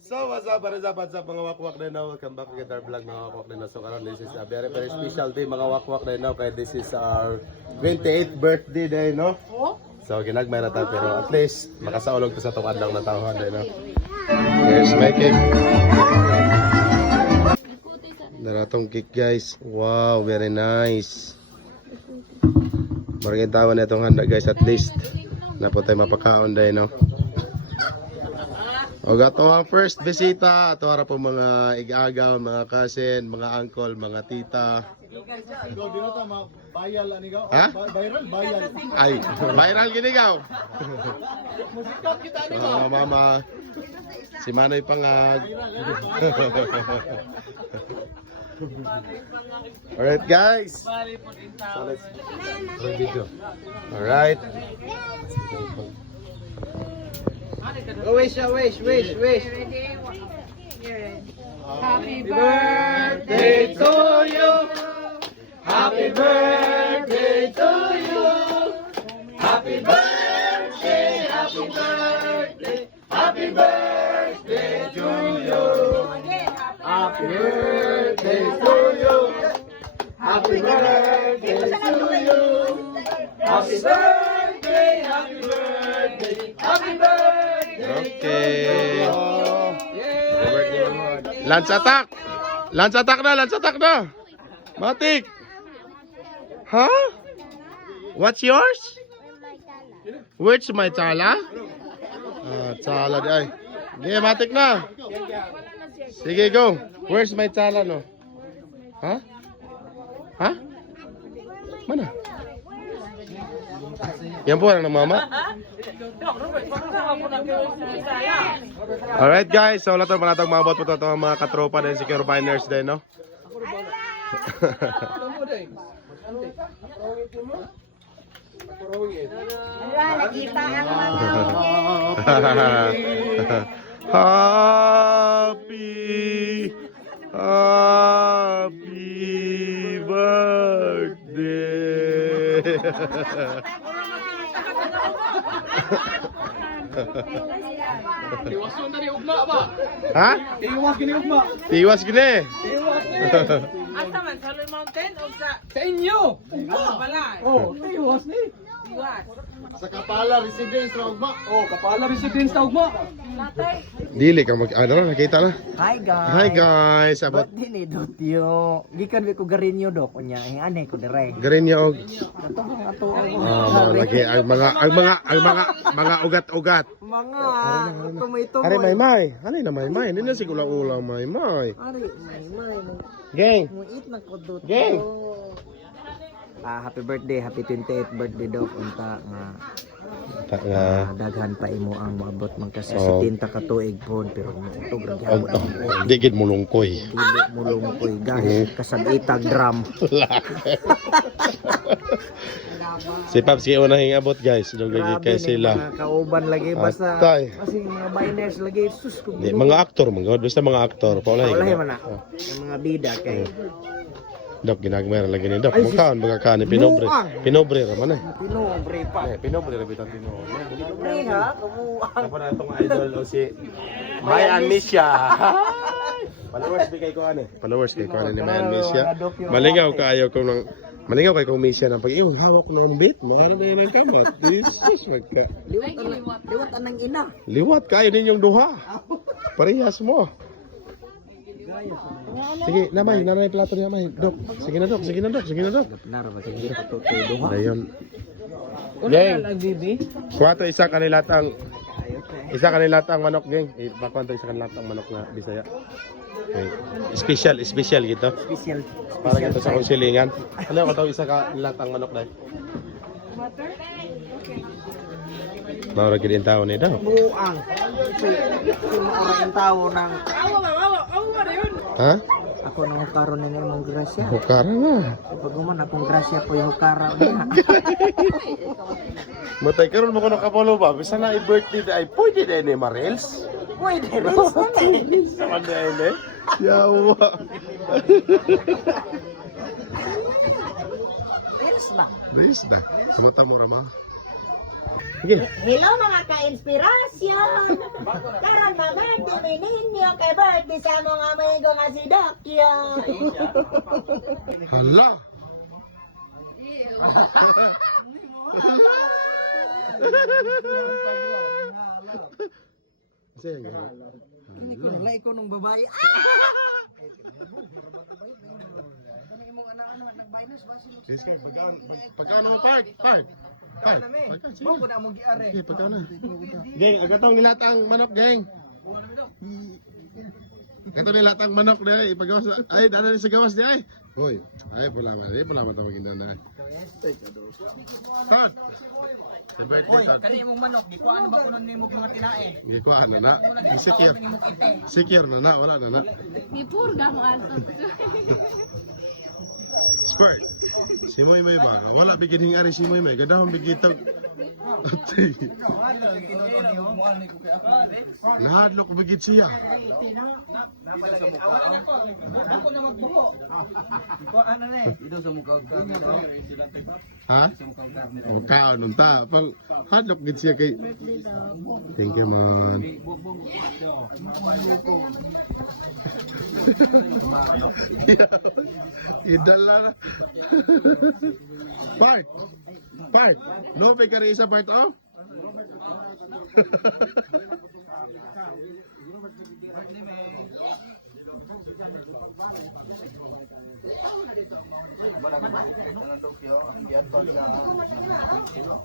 So what's up mga wakwak na now? Welcome back to Guitar Vlog mga wakwak na now. So karon this is a very special day mga wakwak na now. Kaya this is our 28th birthday day, no? So ginagmay na tayo pero at least makasaulog to sa tukad lang na tawhan day, no? Here's my cake. Daratong cake guys. Wow, very nice. Maraming tawa na itong handa guys, at least na po tayo mapakaon day, no? O gato ang first bisita, ato ara po mga igagaw, mga cousin, mga uncle, mga tita. Ha? Ay, viral ginigaw. Mama, si Manoy Pangag. Alright guys. So let's video. Alright. Wish. Happy birthday to you. Happy birthday to you. Happy birthday, happy birthday, happy birthday to you. Happy birthday to you. Happy birthday to you. Happy birthday, happy birthday, happy birthday. Okay. Lance attack na. Matik. Huh? What's yours? Where's my tala? Tala ay. Sige, matik na. Sige, go. Where's my tala, no? Ha? Ha? Mana? Yan po ang mama. Alright guys, so lahat mga natang mabot po ito mga katropa din, secure biners din, no? Happy birthday. Tiwas yun tadi ugma ba? Ha? Tiwas gini ugma. Tiwas gini. Asa man sa Loy Mountain o sa Sa inyo. Bala? Oh, tiwas ni. Tiwas. Sa Kapala Residence na ugma. Oh, Kapala Residence na ugma. Dili ka mag ano nakita na. Hi guys. Hi guys, abot Ba't din Dotyo? Gikan ko garinyo do kunya anay ko dire. garin niya og Ato ang ato lagi ang mga ugat-ugat. mga ato mo ito. Are may. Ano na may? Hindi na siguro ulam may. Ari, Gang. mo eat na ko Dotyo. Gang. Happy birthday, happy 28th birthday daw unta nga daghan pa imo ang moabot man kasi sa tinta ka tuig pon pero ito grabe Digid mulungkoy. dili mo lungkoy guys kasabitag drum. Si Paps kay unang abot guys, dog lagi Grabe kay ni sila. mga kauban lagi basta Atay. kasi mga biners lagi sus ko. Di, mga aktor basta mga aktor. Paulahin Wala ka man na. na. Yung mga bida kay Dok, ginagmay lagi ni Dok. Ay, Mukhaan, magkakaani, pinobre. Muang. Pinobre raman eh. pinobre pa. Pinobre rabitan pinobre. Pinobre ha, kamuang. Ako na itong idol o si Mayan Misha. Followers kay ko ano? Followers kay ko ano ni Mayan Misha. Malingaw kaayo ko nang malingaw kay ko Misha nang pag iyo hawak ko ng bit, meron na yun ang kamat. Jesus magka. Liwat anang ina. Liwat kayo ninyong duha. Parehas mo. Sige, nanay plato niya may. Dok, sige na Dok. Nara ba kay patutoy duha? Ayun. Una Geng. lang bibi. Kuwato isa kanilatang manok geng. Bakwanto isa kanilatang manok na Bisaya. Okay. Special gito. Special. Para gito sa konsilingan. Ano ko isa kanilatang manok dai. Mawag gid ang tao ni daw. Buang. Ang tao ng Ha? ako nang karon ni mong grasya. Hukara na. Pag man akong grasya po yung hukara niya. Matay karon mo ko nakapolo ba? Bisa na i-birthday ay pwede din ni Marels. Pwede rin. Sama din eh. Yawa. Reels na. Bis na. Sumuta mo rama. Sige. Hello mga ka-inspirasyon! Karon mga timinin niyo kay birthday sa mga amigo nga si Dokyo. Hala. Kasi yung gano'n. Hindi ko nalay ko nung babae. Yes, Kurt, pagkano mo, Park? Park? Park? Mo ko na mo giare. Okay, pagkano? Geng, agatong nilatang manok, geng. Agatong nilatang manok na ipagawas. Ay, dana sa gawas di ay. Hoy, ay pula man tawagin na. Start. Sa birthday start. Kani imong manok, di ko ano ba kunon nimo mga tinae. Hindi ko ano na. Secure. Secure na, wala na. Ipurga mo ato. Spurt. Si Moy Moy ba? Wala bigin ari si Moy Moy. Gadahon bigitog. Nahadlok ko bigit siya. Ako na magbuho. Ko ano na eh. Ido sa mukha ka. Ha? Magkaon unta. Pag hadlok gid siya kay. Thank you man. Idala na. Part. Part. No pay kari isa part oh.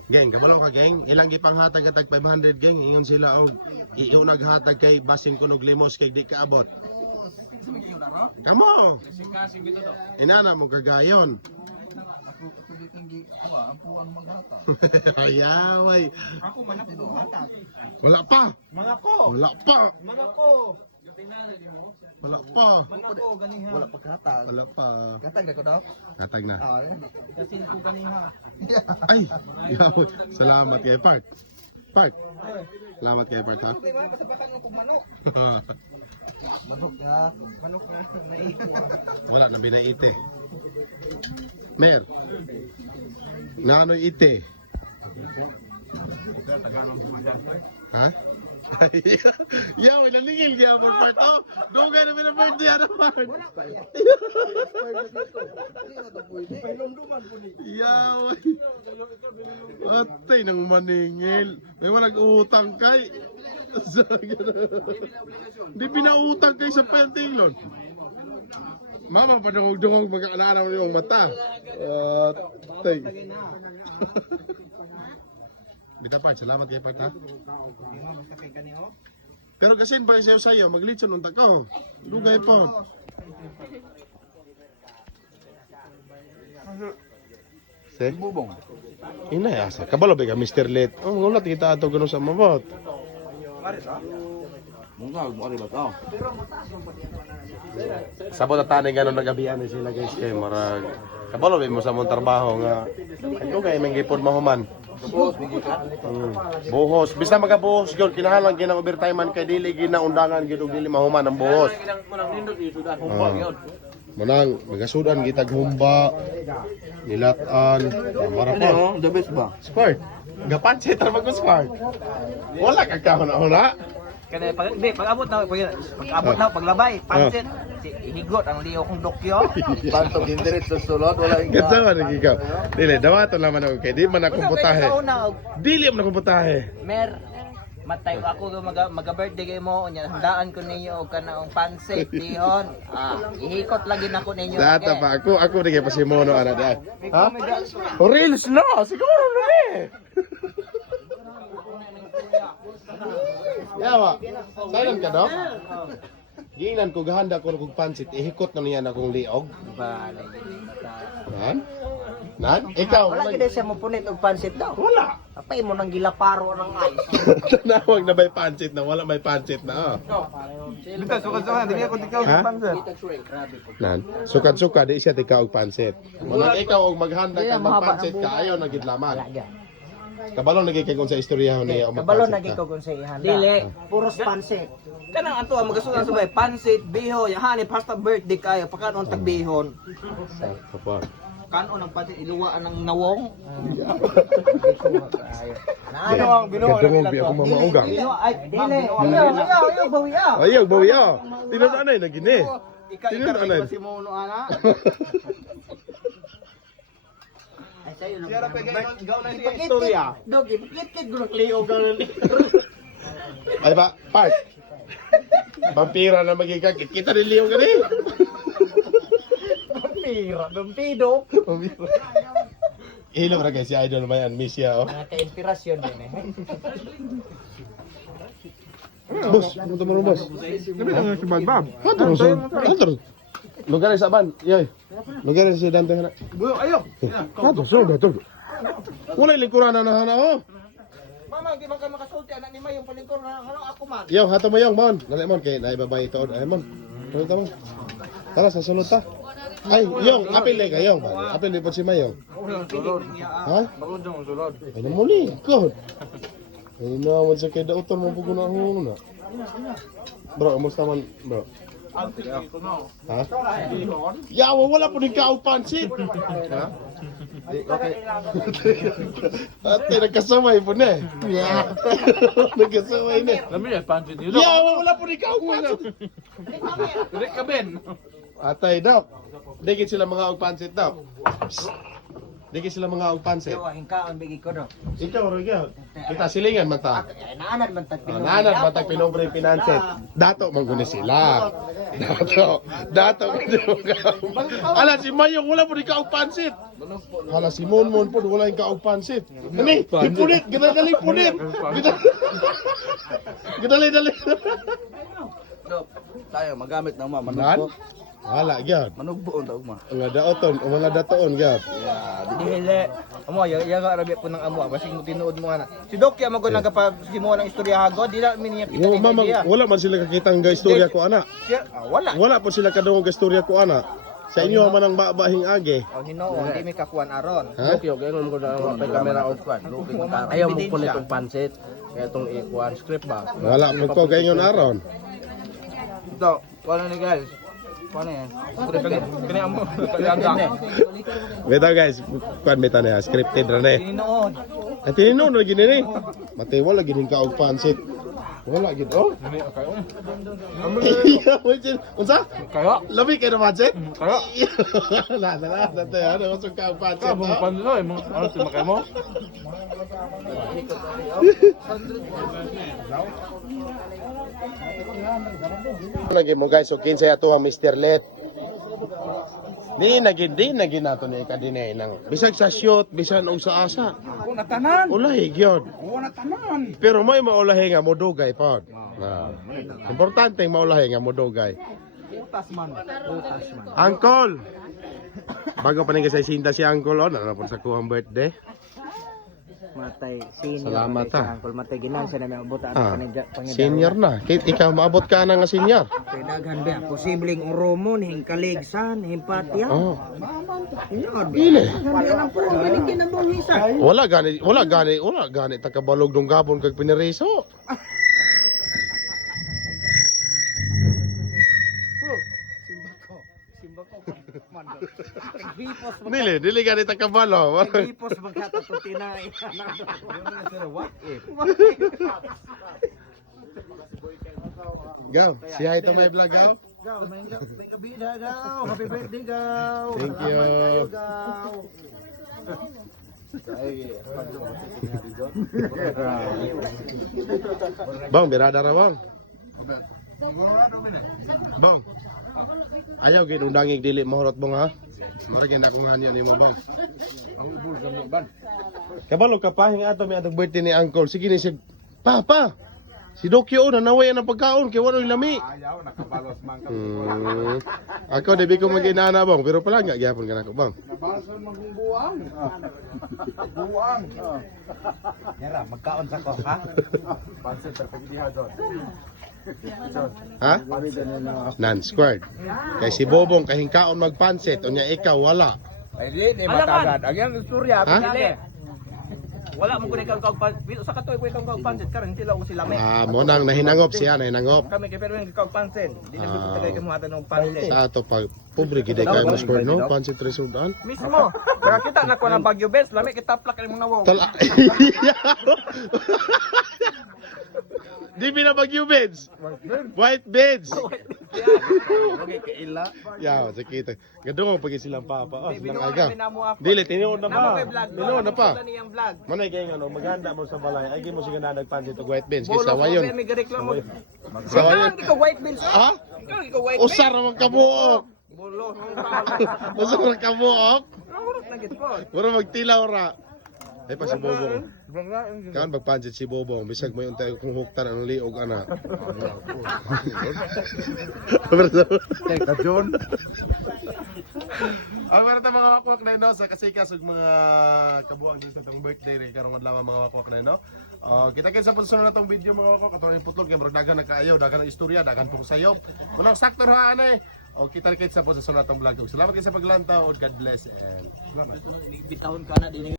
Geng, kabalo ka geng. Ilang gipanghatag katag 500 geng. Ingon sila og iunag hatag kay basin kunog limos kay di kaabot. Kamo. Inana mo kagayon. Ayaway. Ako man ako hatag. Wala pa. Manako. Wala pa. Manako. Wala pa. Manako ganiha. Wala pa hatag. Wala pa. Hatag na ko daw. Hatag na. Kasi ko ganiha. Ay. Yaway. Salamat kay Part. Part. Salamat kay Part ha. Di ba pasabatan mo kog manok. Manok nga. Manok nga. Wala na binaite. Mer. Ngano ite? Ha? Yaw, naningil kaya mo part oh. Dugay na may birthday ano part. Yaw. Atay nang maningil. May wala nag-utang kay. Di pinautang kay sa pentinglon. Mama pa dungog-dungog mag-aalala mo yung mata. Atay. Bita part, salamat kay part ha. Pero kasi pa sayo maglitson unta ka. Dugay pa. Se? Bubong. Ina asa. Kabalo ba ka Mr. Let? Oh, ngulat kita ato gano sa mabot. Mungag mo ari ba ta? Sabot at tanay gano'n nagabihan ni sila guys kay marag kabalo mo sa mong trabaho nga ito kay manggipod mahuman. Buhos bista magabuhos gyud kinahanglan ginang overtime man kay dili ginaundangan gyud og dili mahuman ang buhos. Manang magasudan gitag humba nilatan mara pa. The best ba? Squirt. Gapansit ra mag-squirt. Wala ka kahon-hona. Kaya pag abot na paglabay, pansit, higot ang liyo kong dokyo. Pantog indiretso sulod wala ing. Katsawa nang ikaw. Dili dawaton naman ako kay di man ako putahe. Dili man ako putahe. Mer, matay ako maga-birthday kay mo, nya handaan ko ninyo og kanaong pansit dihon. Ihikot lagi nako ninyo. Data pa ako di kay pasimono ana da. Ha? Reels no, siguro na ni. Yawa. Silent ka dok? Giingnan ko gahanda ko kog pansit, ihikot na niya na kong liog. Nan? Nan? Ikaw Wala gid siya mo punit og pansit daw. wala. Apay mo nang gilaparo ng ice. Tanawag na may pansit na wala may pansit na. Bita suka-suka dili ko dikaw Ha? pansit. Nan, sukad-suka di siya tikaw og pansit. Wala ikaw og maghanda ka magpansit ka ayaw na gid laman. Kabalo naging kay kung sa istorya niya o Kabalo magpansit nagi ka. ko kung sa ihanda. Dili. Puros pansit. Kanang ato magasunan sa bay pansit, biho, yani pasta birthday kayo, pakanon tag bihon. Apa? kanon ng pansit iluwaan ng nawong. Kadungog di ako mamaugang. Ay, dili. Ayaw, bawi ah. Ayaw, bawi ah. Tinanay na gini. Sino na anay? Si Mono ana. Ay, sa'yo lang. Siya ra pa gayon gaw na siya istorya. Dog, ipakit-kit ko ng liog ng Ay ba, Park. Vampira na magigagit. Kita ni Leo gani. Pira, bampido. Ilo ra guys, si Idol Mayan, miss ya oh. Mga ka-inspirasyon din eh. Bos, ano to bos? Kami lang si Bagbag. Hantar. Lugar sa ban, yoy. Lugar sa Dante hana. Buyo, ayo. Hantar. Wala likuran na hana oh. Mama, di man ka makasulti anak ni May yung palingkor na ako man. Yo, hato mo yung mon. Dali mon kay naay babae to. Ay mon. Tuloy ta mon. Tara sa sulod ta. Ay, yung apil na kayong. Apil ni po si Mayong. Ha? Marunong sulod. Ay na muli. God. Ay na mo sa kay dauton mo puguna ho na. Bro, kumusta man, bro? Ha? Yawa, wala po din ka pansit. Ha? Okay. Ate, nagkasamay po na eh. Nagkasamay na. Kami na pansit nila. Yawa, wala po din ka pansit. Direk ka ben. Atay, Dok. Dikit sila mga pansit, Dok. Dikit sila mga pansit. Yo, hingkaon bigi ko do. Ikaw, Roger. Kita silingan man ta. Naanan man tag Nanan, matag pinobre pinansit. Dato, mangguni sila. Dato. Ala, si Mayong, wala po di kaog pansit. Ala, si Monmon po, wala yung kaog pansit. Ani, ipunit, ginadali punit. Ginadali. Tayo magamit ng mga Nan? Wala, gyud. manugbo on daw ma. Mga daoton, o mga datoon, gyud. Dili. Amo yaga arabi po ng amo basig mo tinuod mo ana. Si Dokya mo gud nagapag mo ng istorya hagod, di na miniya kita Yo, ni mama, idea. wala man sila kakitang ga istorya ko, ana. Wala. Wala po sila kadungog ga istorya ko, ana. Sa inyo man ang babahing age. Oh, Ginoo, di mi kakuan aron. Ha? Okay, ganoon ko na ang camera out kwan. Ayaw mo kulit itong pansit. Kaya itong ikuan script ba? Wala mo ko gayon aron. Ito, wala ni guys. Paano yan? Kani amo. Kaya Beta guys, kuan beta na scripted ra ne. Tinuod. Ay tinino na gini ni. Matay wala gini ka og pansit. Wala gid oh. Unsa? Kaya? Labi kay na pansit? Kaya? Na tayo ano sa ka og pansit. Mga panloy, mga ano si makay mo? Lagi mo guys, so kinsay ato ang Mr. Let. Di nagin nato ni kadinay nang bisag sa shoot, bisan og sa asa. Una tanan. Ulahi gyud. Una tanan. Pero may maulahi nga modugay pod. Importante ang maulahi nga modugay. Utas man. Uncle. Bago pa ning sa sinta si Uncle on, ano po sa kuhang birthday. Matay senior. Salamat, matay si ha. Uncle matay ginan siya na may abot ang Ah, senior na. Ikaw maabot ka na nga senior. Daghan ba posibleng uromon hingkaligsan himpatya. Oh. Yun. Ile. Sabi lang po ang kinabuhisan. Wala gani takabalog dong gabon kag piniriso. Dili gani takabalo. Ipos magkatatutinay. What if? Go. Say hi to my vlog, go. Gaw, may kabida gaw. Happy birthday gaw. Thank you. Gaw. Bang, birada ra bang. Bang. Ayaw gid undangig dili mahurot bang ha. Mara gid akong hanyo nimo bang. Kabalo ka pa hing ato mi atong birthday ni Uncle. Sige ni sig Papa. Si Dokyo nanaway ang pagkaon kay wala lami. Ayaw, nakabalos man ka. Ako debi ko maginana bang, pero pala nga gyapon kana ko bang. Nabason man kung buwang. Buwang. Yara, magkaon sa ko ha. Pansit, perfectiha doon. Ha? Nan squared. Kay si Bobong kahingkaon magpansit, unya ikaw wala. Ay, di matagad. Ang yan, istorya. Ha? Dili. Wala mo ko ikaw kag pansit. Sa katoy ko ikaw kag pansit karon hindi lang ko sila me. Mo nang nahinangop siya, nahinangop. Kami kay pero ikaw pansit. Di na ko tagay kamo ata ng pansit. Sa ato pag pobre gid kay mo score no, pancit resultan. Mismo. Kaya kita na ko ng Baguio Best, lami kita plak ni mga wow. Tala. Di binabagyo beds. White beds. Okay, kaila. Yaw, sakita. Gadong pag silang papa. Oh, silang Binuha aga. na namo ako. Dili, tiniod na pa. Tiniod na pa. Niyang vlog. Manay kay ano, maganda mo sa balay. Ay mo siya nagpansit og white beans Bolo kaysa ko wayon. may reklamo. Sa Ikaw wayon. hindi ka white beans. Ha? Ikaw hindi ka white beans. Usar naman kabuok. Bolo. Usar naman kabuok. Urot na gid ko. Puro magtilaw ra. Ay pa si Bobong. Kan magpansit si Bobong, bisag mo yung tayo kung huktan ang liog ana. Ka John. Ang meron mga wakwak na ino sa kasikas ug mga kabuang dito tong birthday rin karong adlaw mga wakwak na ino. Kita sa sunod na tong video mga wakwak ato yung putlog kay murag dagan na kaayo, dagan na istorya, dagan pong sayo. Munang sakto ha ana. O kita sa sunod na tong vlog. Salamat kayo sa paglantaw. God bless and Bitahon ka na din.